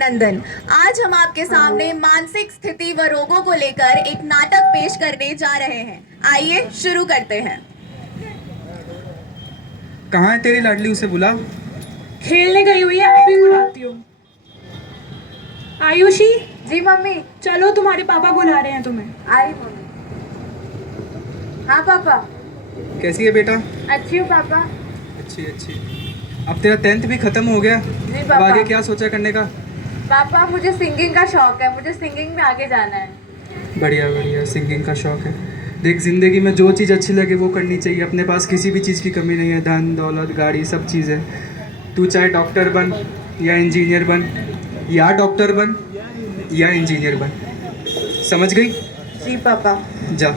नंदन, आज हम आपके सामने मानसिक स्थिति व रोगों को लेकर एक नाटक पेश करने जा रहे हैं। आइए शुरू करते हैं। कहाँ है तेरी लाडली, उसे बुला। खेलने गई हुई है, अभी बुलाती हूँ। आयुषी। जी मम्मी। चलो, तुम्हारे पापा बुला रहे हैं तुम्हें। आई मम्मी। हाँ पापा। कैसी है बेटा? अच्छी हूँ पापा। अच्छी अच्छी। अब तेरा 10th भी खत्म हो गया। जी अब पापा। आगे क्या सोचा करने का? पापा मुझे सिंगिंग का शौक है, मुझे सिंगिंग में आगे जाना है। बढ़िया बढ़िया, सिंगिंग का शौक है। देख, जिंदगी में जो चीज़ अच्छी लगे वो करनी चाहिए। अपने पास किसी भी चीज़ की कमी नहीं है, धन दौलत गाड़ी सब चीज़ है। तू चाहे डॉक्टर बन या इंजीनियर बन, या डॉक्टर बन या इंजीनियर बन, समझ गई? जी पापा। जा।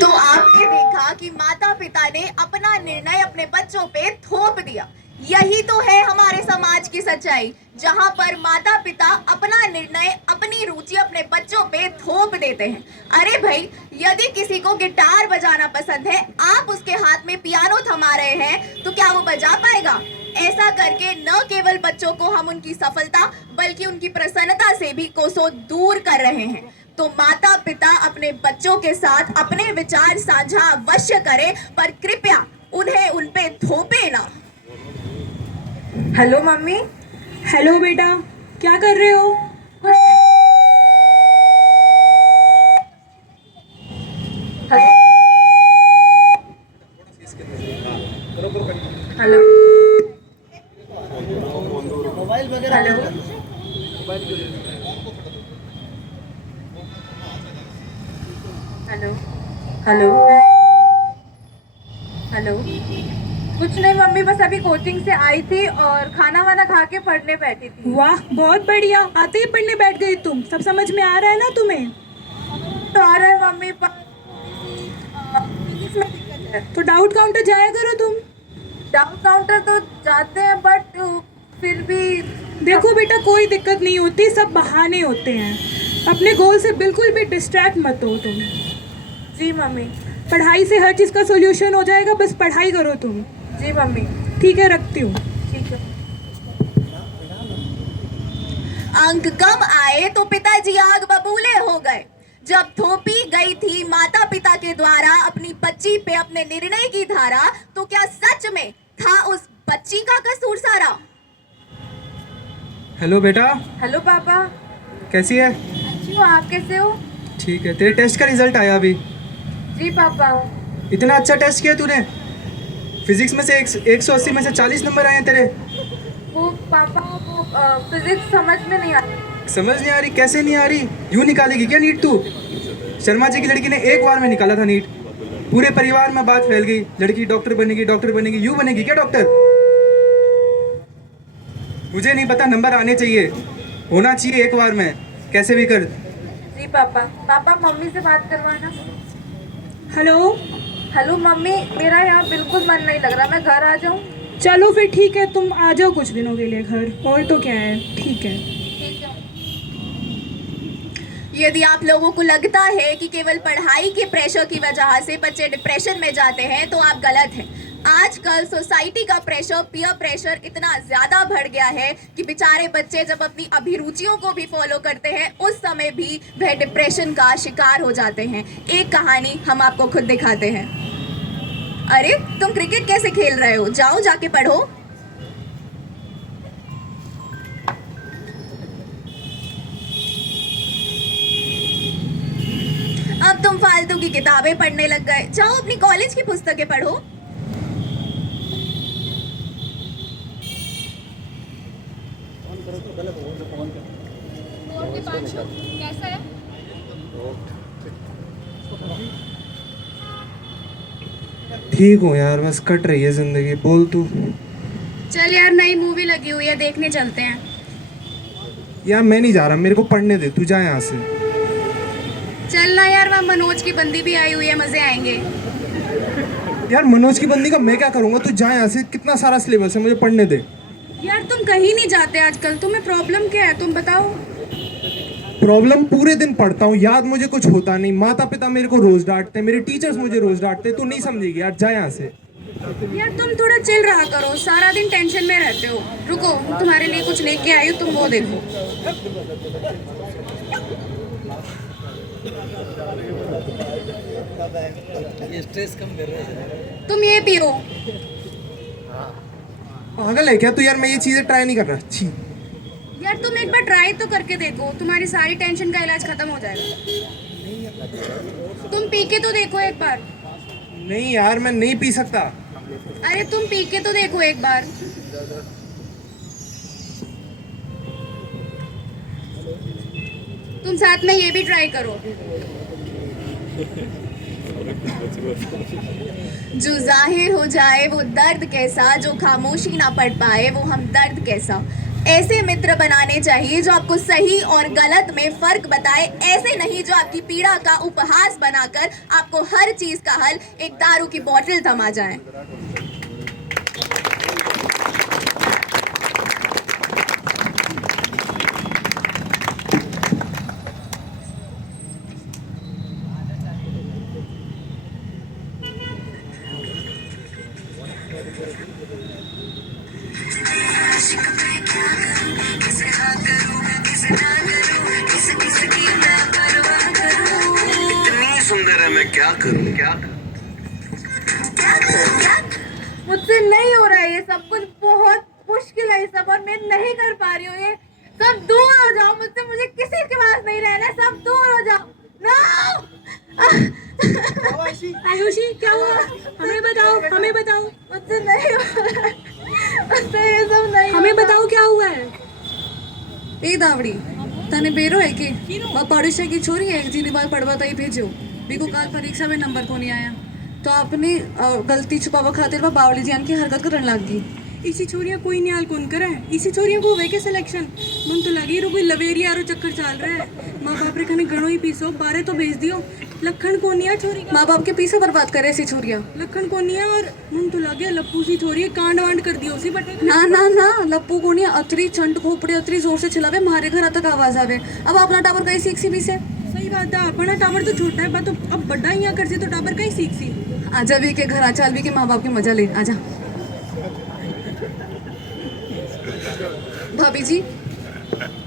तो आपने देखा कि माता पिता ने अपना निर्णय अपने बच्चों पे थोप दिया। यही तो है हमारे समाज की सच्चाई, जहां पर माता पिता अपना निर्णय, अपनी रुचि अपने बच्चों पे थोप देते हैं। अरे भाई, यदि किसी को गिटार बजाना पसंद है, आप उसके हाथ में पियानो थमा रहे हैं, तो क्या वो बजा पाएगा? ऐसा करके न केवल बच्चों को हम उनकी सफलता बल्कि उनकी प्रसन्नता से भी कोसों दूर कर रहे हैं। तो माता पिता अपने बच्चों के साथ अपने विचार साझा अवश्य करें, पर कृपया उन्हें उन पे थोपे ना। Hello mummy. हेलो बेटा, क्या कर रहे हो? Hello. Hello. Hello. Hello. Hello. कुछ नहीं मम्मी, बस अभी कोचिंग से आई थी और खाना वाना खा के पढ़ने बैठी थी। वाह, बहुत बढ़िया। आते ही पढ़ने बैठ गई तुम। सब समझ में आ रहा है ना तुम्हें? तो आ रहा है मम्मी, पर इसमें दिक्कत है। तो डाउट काउंटर जाया करो तुम। डाउन काउंटर तो जाते हैं, बट फिर भी देखो बेटा, कोई दिक्कत नहीं होती, सब बहाने होते हैं। अपने गोल से बिल्कुल भी डिस्ट्रैक्ट मत हो तुम। जी मम्मी। पढ़ाई से हर चीज़ का सोल्यूशन हो जाएगा, बस पढ़ाई करो तुम। जी मम्मी। ठीक है, रखती हूँ। ठीक है। अंक कम आए तो पिताजी आग बबूले हो गए। जब थोपी गई थी माता पिता के द्वारा अपनी बच्ची पे अपने निर्णय की धारा, तो क्या सच में था उस बच्ची का कसूर सारा? हेलो बेटा। हेलो पापा। कैसी है? अच्छी हूँ, आप कैसे हो? ठीक है। तेरे टेस्ट का रिजल्ट आया अभी। जी पापा। इतना अच्छा टेस्ट किया तूने। फिजिक्स में से 180 में से 40 नंबर आए हैं तेरे। वो पापा, वो फिजिक्स समझ में नहीं आई। समझ नहीं आ रही? कैसे नहीं आ रही? यूं निकालेगी क्या नीट तू? शर्मा जी की लड़की ने एक बार में निकाला था नीट। पूरे परिवार में बात फैल गई, लड़की डॉक्टर बनेगी, डॉक्टर बनेगी। यूं बनेगी क्या डॉक्टर? मुझे नहीं पता, नंबर आने चाहिए, होना चाहिए एक बार में, कैसे भी कर। जी पापा। पापा मम्मी से बात करवाना। हेलो। हेलो मम्मी, मेरा यहाँ बिल्कुल मन नहीं लग रहा, मैं घर आ जाऊँ? चलो फिर ठीक है, तुम आ जाओ कुछ दिनों के लिए घर, और तो क्या है। ठीक है। ठीक है। यदि आप लोगों को लगता है कि केवल पढ़ाई के प्रेशर की वजह से बच्चे डिप्रेशन में जाते हैं, तो आप गलत हैं। आजकल सोसाइटी का प्रेशर, पीयर प्रेशर इतना ज्यादा बढ़ गया है कि बेचारे बच्चे जब अपनी अभिरुचियों को भी फॉलो करते हैं, उस समय भी वह डिप्रेशन का शिकार हो जाते हैं। एक कहानी हम आपको खुद दिखाते हैं। अरे, तुम क्रिकेट कैसे खेल रहे हो? जाओ जाके पढ़ो। अब तुम फालतू की किताबें पढ़ने लग गए। जाओ अपनी कॉलेज की पुस्तकें पढ़ो। कैसा है? ठीक हूँ यार, बस कट रही है जिंदगी। बोल तू। चल यार, नई मूवी लगी हुई है, देखने चलते हैं। यार मैं नहीं जा रहा, मेरे को पढ़ने दे, तू जा यहाँ से। चल ना यार, वहाँ मनोज की बंदी भी आई हुई है, मजे आएंगे। यार मनोज की बंदी का मैं क्या करूँगा? तू जा यहाँ से, कितना सारा सिलेबस है, मुझे पढ़ने दे। यार तुम कहीं नहीं जाते आजकल, तुम्हें प्रॉब्लम क्या है, तुम बताओ। प्रॉब्लम, पूरे दिन पढ़ता हूँ, याद मुझे कुछ होता नहीं। माता पिता मेरे को रोज डांटते हैं, मेरे टीचर्स मुझे रोज डांटते हैं। तू नहीं समझेगी यार, जा यहाँ से। यार तुम थोड़ा चिल रहा करो, सारा दिन टेंशन में रहते हो। रुको, तुम्हारे लिए कुछ लेके आई हूँ, तुम वो देखो। ये स्ट्रेस कम कर रहा है। तुम ये पियो। पागल है क्या तू यार? मैं ये चीजें ट्राई नहीं कर रहा। छी। यार तुम एक बार ट्राई तो करके देखो, तुम्हारी सारी टेंशन का इलाज खत्म हो जाएगा। तुम पी के तो देखो एक बार। नहीं यार, मैं नहीं पी सकता। अरे तुम पी के तो देखो एक बार। तुम साथ में ये भी ट्राई करो। जो जाहिर हो जाए वो दर्द कैसा, जो खामोशी ना पढ़ पाए वो हमदर्द कैसा। ऐसे मित्र बनाने चाहिए जो आपको सही और गलत में फर्क बताए, ऐसे नहीं जो आपकी पीड़ा का उपहास बनाकर आपको हर चीज का हल एक दारू की बोतल थमा जाए। इतनी सुंदर है, मैं क्या करूं क्या मुझसे नहीं हो रहा है ये सब कुछ, बहुत मुश्किल है ये सब और मैं नहीं कर पा रही हूँ ये सब। दूर हो जाओ मुझसे, मुझे किसी के पास नहीं रहना है, सब दूर हो जाओ। नो आयुषी क्या हुआ? हमें बताओ, हमें बताओ, मुझसे नहीं हो रहा है, मुझसे ये सब नहीं हो हमें रहा। बताओ क्या हुआ है? ए दावड़ी तने बेरो है कि वह पड़ोसी की छोरी है जिन्हें बार पढ़वा तई भेजो बिको काल परीक्षा में नंबर को नहीं आया तो आपने गलती छुपावा खातिर वह बावली जान की हरकत करने लग गई। इसी छोरिया कोई न्याल कौन करे, इसी छोरिया को वे के सिलेक्शन मन तो लगी रो कोई लवेरिया रो चक्कर चल रहा है। माँ बाप रे कने गणो ही पीसो, बारे तो भेज दियो। लखन कोनिया छोरी का माँ बाप के पीछे बर्बाद करे ऐसी छोरिया। लखन कोनिया और मन तो लगे लप्पू सी छोरी कांड वांड कर दियो उसी बटे। ना ना ना लप्पू कोनिया अतरी चंड खोपड़े अतरी जोर से चिल्लावे मारे घर तक आवाज आवे। अब अपना टावर कहीं सीख सी भी से। सही बात है, अपना टावर तो छोटा है पर तो अब बड़ा ही यहाँ कर से तो टावर कहीं सीख सी। आजा भी के घर आ चल भी के माँ बाप के मजा ले आजा। भाभी जी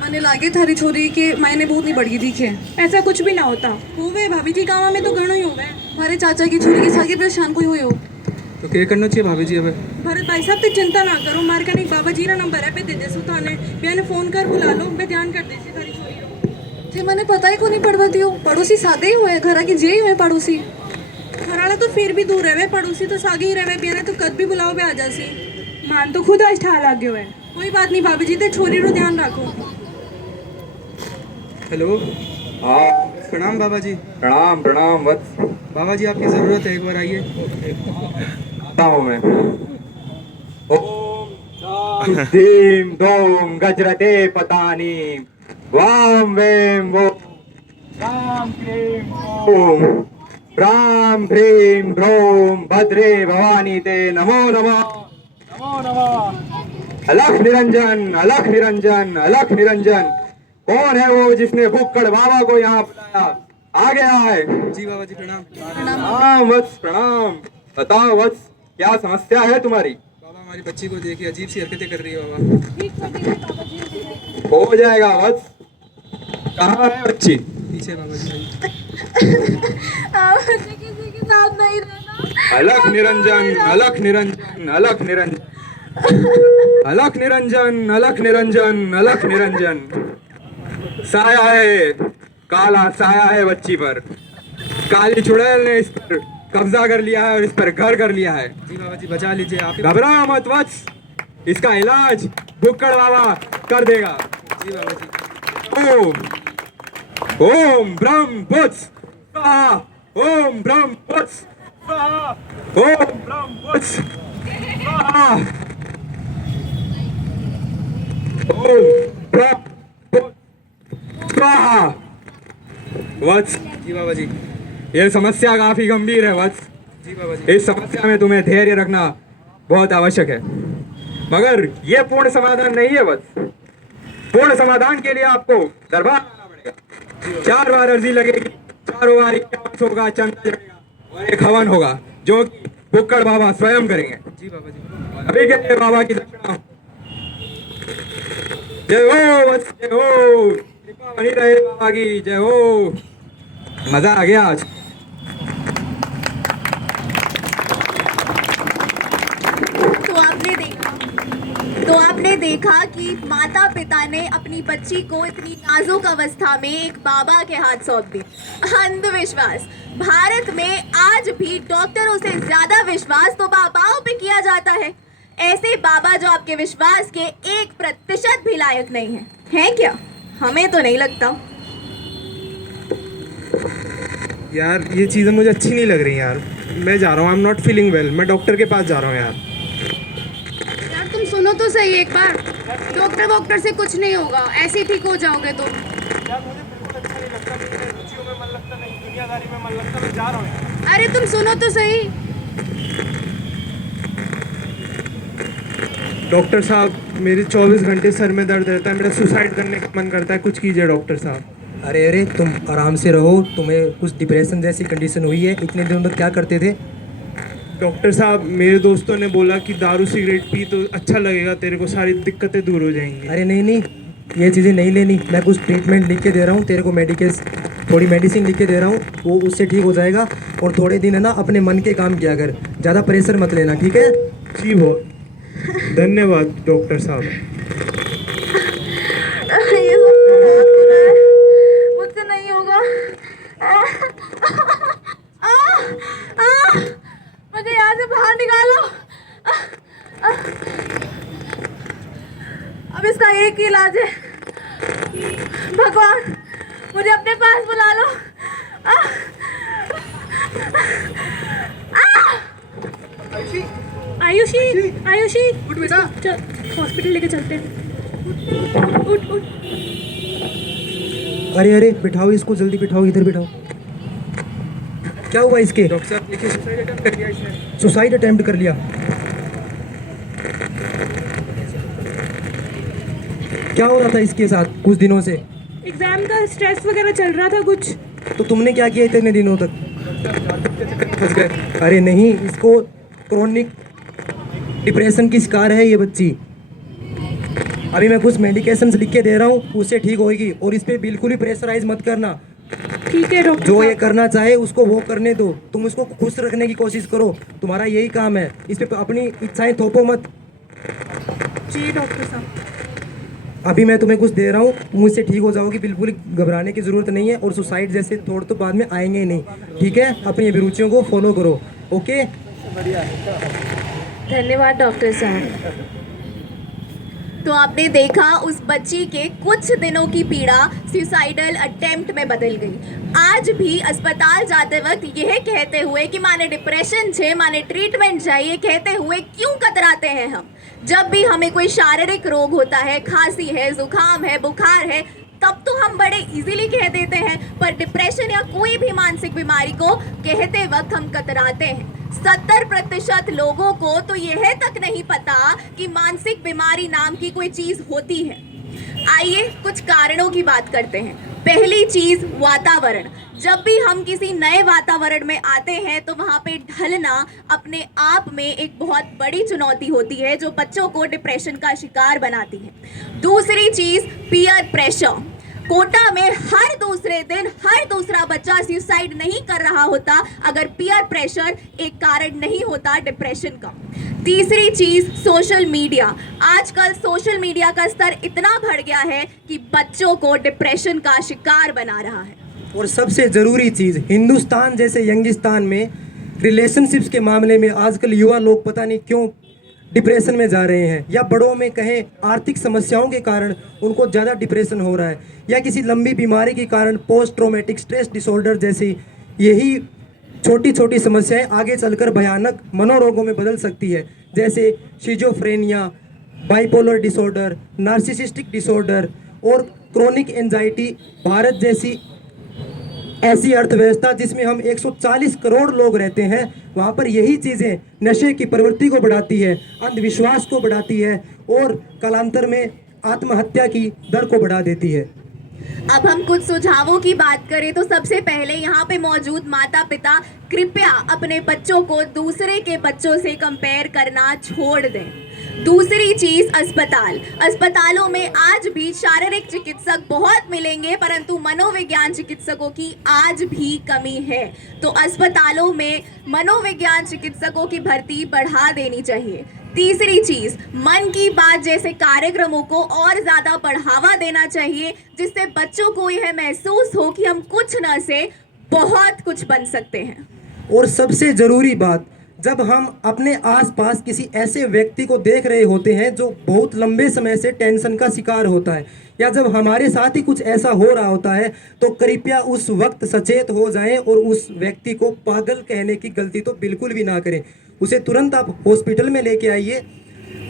मैंने लागे थारी छोरी के मायने बहुत नहीं बढ़ी दिखे। ऐसा कुछ भी ना होता होवे भाभी जी, गाँव में तो घणो ही होवे। हमारे चाचा की छोरी के सागे परेशान कोई हुए हो तो क्या करना चाहिए भाभी जी? अब भरत भाई साहब तो चिंता ना करो, मार का नहीं बाबा जी ना नंबर है पे दे दे थाने मैंने फोन कर बुला लो, मैं ध्यान कर देसी थारी छोरी। थे मैंने पता ही को नहीं पढ़वाती हो। पड़ोसी सादे ही हुए घर की जे ही हुए पड़ोसी। घराला तो फिर भी दूर रहे, पड़ोसी तो सागे ही रहे बियाने तो कद भी बुलाओ पे आ जासी। मान तो खुद आज ठा लागे हुए। कोई बात नहीं भाभी जी, ते छोरी रो ध्यान रखो। हेलो। हाँ प्रणाम बाबा जी। प्रणाम प्रणाम वत्स। बाबा जी आपकी ज़रूरत है, एक बार आइए। आता हूँ मैं। ओम धीम दोम गजरते पतानी वाम वेम वो राम क्लीम ओम राम ह्रीम भ्रोम भद्रे भवानी ते नमो नमः नमो नमः। अलख निरंजन अलख निरंजन अलख निरंजन। कौन है वो जिसने भुक्कड़ बाबा को यहाँ बुलाया? आ गया है। जी बाबा जी प्रणाम। प्रणाम वत्स प्रणाम। बताओ वत्स क्या समस्या है तुम्हारी? बाबा हमारी बच्ची को देखिए, अजीब सी हरकतें कर रही है बाबा। हो जाएगा वत्स। कहाँ है बच्ची? पीछे बाबा जी। मुझे किसी के साथ नहीं रहना। अलख निरंजन अलख निरंजन अलख निरंजन अलख निरंजन अलख निरंजन अलख निरंजन। साया है, काला साया है बच्ची पर। काली चुड़ैल ने इस पर कब्जा कर लिया है और इस पर घर कर लिया है। जी बाबा जी बचा लीजिए आप। घबरा मत वत्स, इसका इलाज भुक्कड़ बाबा कर देगा। जी बाबा जी। ओम ओम ब्रह्म बुत्स स्वाहा ओम ब्रह्म बुत्स स्वाहा ओम ब्रह्म बुत्स स्वाहा ओम ब्रह्म बुत्स स्वाहा। वत्स जी बाबा जी। ये समस्या काफी गंभीर है वत्स। जी बाबा जी। इस समस्या में तुम्हें धैर्य रखना बहुत आवश्यक है, मगर ये पूर्ण समाधान नहीं है वत्स। पूर्ण समाधान के लिए आपको दरबार आना पड़ेगा। 4 बार अर्जी लगेगी, 4 बार 51 होगा, चंदा लगेगा और एक हवन होगा जो कि बुक्कड़ बाबा स्वयं करेंगे। जी बाबा जी। अभी के लिए बाबा की दक्षिणा। जय हो बस, जय हो, कृपा बनी रहे बाबा की, जय हो। मजा आ गया आज। तो आपने देखा कि माता पिता ने अपनी बच्ची को इतनी नाजुक अवस्था में एक बाबा के हाथ सौंप दी। अंधविश्वास भारत में आज भी डॉक्टरों से ज्यादा विश्वास तो बाबाओं पे किया जाता है। ऐसे बाबा जो आपके विश्वास के 1% भी लायक नहीं है, हैं क्या? हमें तो नहीं लगता। यार ये चीज़ें मुझे अच्छी नहीं लग रही यार। मैं जा रहा हूँ, I am not feeling well. मैं डॉक्टर के पास जा रहा हूँ यार। यार तुम सुनो तो सही एक बार, डॉक्टर से कुछ नहीं होगा, ऐसे ही ठीक हो जाओगे तुम। यार मुझे बिल्कुल अच्छा नहीं लगता, मेरे रुचियों में मन लगता नहीं, दुनियादारी में मन लगता। मैं जा रहा हूँ। अरे तुम सुनो तो सही। डॉक्टर साहब मेरे 24 घंटे सर में दर्द रहता है, मेरा सुसाइड करने का मन करता है, कुछ कीजिए डॉक्टर साहब। अरे तुम आराम से रहो, तुम्हें कुछ डिप्रेशन जैसी कंडीशन हुई है। इतने दिनों तक क्या करते थे? डॉक्टर साहब मेरे दोस्तों ने बोला कि दारू सिगरेट पी तो अच्छा लगेगा तेरे को, सारी दिक्कतें दूर हो जाएंगी। अरे नहीं, ये चीज़ें नहीं लेनी। मैं कुछ ट्रीटमेंट लिख के दे रहा हूँ तेरे को, थोड़ी मेडिसिन लिख के दे रहा हूँ, वो उससे ठीक हो जाएगा। और थोड़े दिन है ना अपने मन के काम किया कर, ज़्यादा प्रेशर मत लेना, ठीक है? जी बहुत धन्यवाद डॉक्टर साहब। ये सब बहुत बुरा है, मुझसे नहीं होगा। मुझे यहाँ से बाहर निकालो। अब इसका एक ही इलाज है, भगवान मुझे अपने पास बुला लो। आयुषी उठ बेटा, हॉस्पिटल लेके चलते हैं। उठ। अरे बिठाओ इसको, जल्दी बिठाओ, इधर बिठाओ। क्या हुआ इसके? डॉक्टर साहब देखिए सुसाइड अटेम्प्ट कर लिया इसने। सुसाइड अटेम्प्ट कर लिया? क्या हो रहा था इसके साथ कुछ दिनों से? एग्जाम का स्ट्रेस वगैरह चल रहा था कुछ। तो तुमने क्या किया इतने दिनों तक? फंस गए। अरे नहीं, इसको क्रोनिक डिप्रेशन की शिकार है ये बच्ची। अभी मैं कुछ मेडिकेशंस लिख के दे रहा हूँ, उससे ठीक होगी। और इस पे बिल्कुल भी प्रेशराइज मत करना, ठीक है डॉक्टर जो ये करना चाहे उसको वो करने दो। तुम उसको खुश रखने की कोशिश करो, तुम्हारा यही काम है। इस पे अपनी इच्छाएं थोपो मत। जी डॉक्टर साहब। अभी मैं तुम्हें कुछ दे रहा हूँ, मुझसे ठीक हो जाओगी, बिल्कुल घबराने की ज़रूरत नहीं है। और सुसाइड जैसे थॉट तो बाद में आएंगे ही नहीं, ठीक है? अपनी अभिरुचियों को फॉलो करो, ओके? धन्यवाद डॉक्टर साहब। तो आपने देखा उस बच्ची के कुछ दिनों की पीड़ा सुसाइडल अटेम्प्ट में बदल गई। आज भी अस्पताल जाते वक्त यह कहते हुए कि माने डिप्रेशन छे, माने ट्रीटमेंट चाहिए, कहते हुए क्यों कतराते हैं हम? जब भी हमें कोई शारीरिक रोग होता है, खांसी है, जुकाम है, बुखार है, तब तो हम बड़े इजीली कह देते हैं, पर डिप्रेशन या कोई भी मानसिक बीमारी को कहते वक्त हम कतराते हैं। 70% लोगों को तो यह तक नहीं पता कि मानसिक बीमारी नाम की कोई चीज होती है। आइए कुछ कारणों की बात करते हैं। पहली चीज वातावरण। जब भी हम किसी नए वातावरण में आते हैं तो वहां पे ढलना अपने आप में एक बहुत बड़ी चुनौती होती है, जो बच्चों को डिप्रेशन का शिकार बनाती है। दूसरी चीज पीयर प्रेशर। कोटा में हर दूसरे दिन हर दूसरा बच्चा सुसाइड नहीं कर रहा होता अगर पीयर प्रेशर एक कारण नहीं होता डिप्रेशन का। तीसरी चीज सोशल मीडिया। आजकल सोशल मीडिया का स्तर इतना बढ़ गया है कि बच्चों को डिप्रेशन का शिकार बना रहा है। और सबसे ज़रूरी चीज़, हिंदुस्तान जैसे यंगिस्तान में रिलेशनशिप्स के मामले में आजकल युवा लोग पता नहीं क्यों डिप्रेशन में जा रहे हैं, या बड़ों में कहें आर्थिक समस्याओं के कारण उनको ज़्यादा डिप्रेशन हो रहा है, या किसी लंबी बीमारी के कारण पोस्ट ट्रॉमेटिक स्ट्रेस डिसऑर्डर जैसी यही छोटी छोटी समस्याएं आगे चलकर भयानक मनोरोगों में बदल सकती है, जैसे schizophrenia, bipolar disorder, narcissistic disorder और क्रोनिक एंजाइटी। भारत जैसी ऐसी अर्थव्यवस्था जिसमें हम 140 करोड़ लोग रहते हैं, वहाँ पर यही चीज़ें नशे की प्रवृत्ति को बढ़ाती है, अंधविश्वास को बढ़ाती है और कालांतर में आत्महत्या की दर को बढ़ा देती है। अब हम कुछ सुझावों की बात करें तो सबसे पहले यहाँ पे मौजूद माता पिता कृपया अपने बच्चों को दूसरे के बच्चों से कंपेयर करना छोड़ दें। दूसरी चीज अस्पतालों में आज भी शारीरिक चिकित्सक बहुत मिलेंगे, परंतु मनोविज्ञान चिकित्सकों की आज भी कमी है। तो अस्पतालों में मनोविज्ञान चिकित्सकों की भर्ती बढ़ा देनी चाहिए। तीसरी चीज, मन की बात जैसे कार्यक्रमों को और ज्यादा बढ़ावा देना चाहिए, जिससे बच्चों को यह महसूस हो कि हम कुछ न से बहुत कुछ बन सकते हैं। और सबसे ज़रूरी बात, जब हम अपने आसपास किसी ऐसे व्यक्ति को देख रहे होते हैं जो बहुत लंबे समय से टेंशन का शिकार होता है, या जब हमारे साथ ही कुछ ऐसा हो रहा होता है, तो कृपया उस वक्त सचेत हो जाएं और उस व्यक्ति को पागल कहने की गलती तो बिल्कुल भी ना करें। उसे तुरंत आप हॉस्पिटल में लेके आइए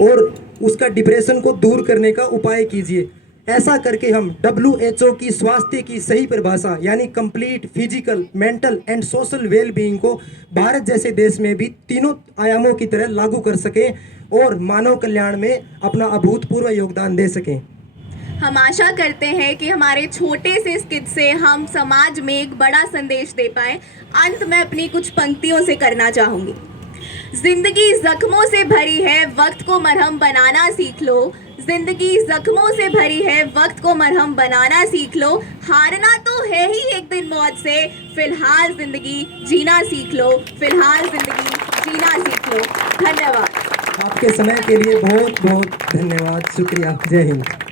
और उसका डिप्रेशन को दूर करने का उपाय कीजिए। ऐसा करके हम WHO की स्वास्थ्य की सही परिभाषा यानी complete physical, mental and social well being को भारत जैसे देश में भी तीनों आयामों की तरह लागू कर सकें और मानव कल्याण में अपना अभूतपूर्व योगदान दे सकें। हम आशा करते हैं कि हमारे छोटे से स्किट से हम समाज में एक बड़ा संदेश दे पाए। अंत में अपनी कुछ पंक्तियों से करना चाहूंगी। जिंदगी जख्मों से भरी है, वक्त को मरहम बनाना सीख लो। जिंदगी जख्मों से भरी है, वक्त को मरहम बनाना सीख लो। हारना तो है ही एक दिन मौत से, फिलहाल जिंदगी जीना सीख लो। फिलहाल जिंदगी जीना सीख लो। धन्यवाद। आपके समय के लिए बहुत बहुत धन्यवाद। शुक्रिया। जय हिंद।